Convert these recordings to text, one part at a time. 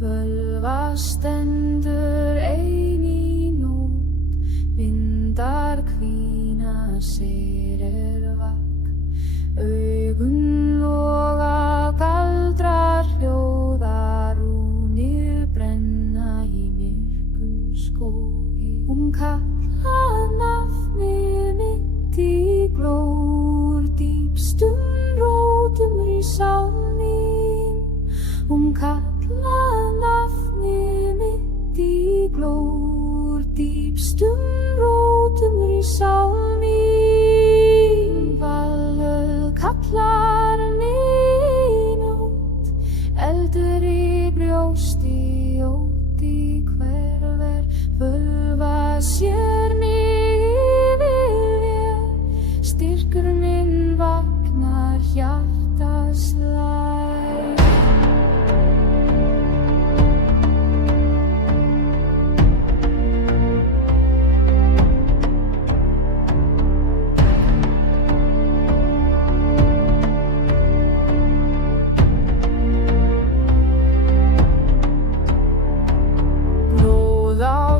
Völva stendur ein í nótt, vindar hvína sér vakk. Augun loga, galdrar hljóða, rúnir brenna í myrkum skógi. Kallar nafnið mitt í glór, dýpstum rótum í sál mín. Kallar nafnið mitt í glór, dýpstum rótum í sál mín. Valur kallar mig í nótt, eldur í brjósti, ótti hverfur. Völva sér mig yfir þér, styrkur minn vaknar, hjartað slær.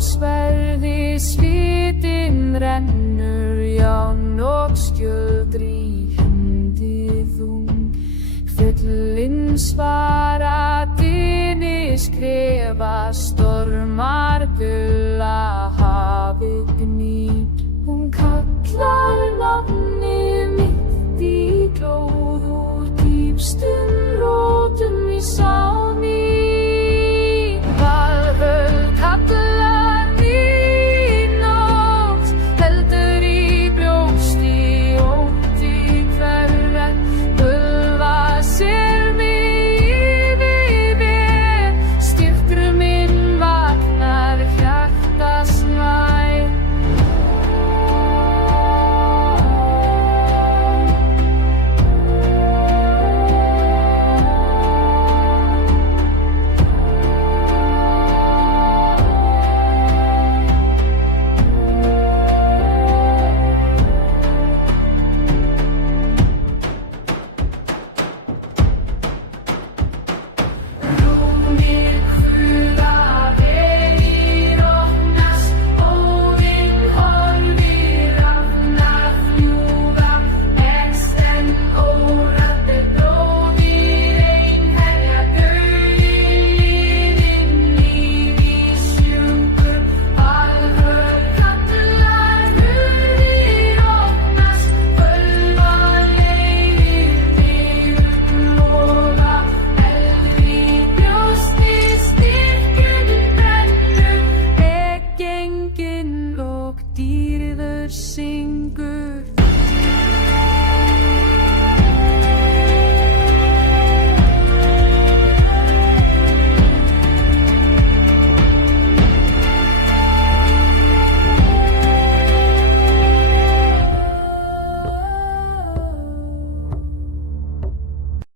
Sverði svitinn rennur, járn og skjöldri hendi þung. Fjöllin svara, dynir skrefa, stormar gulla, hafið gnýr. Kallar nafnið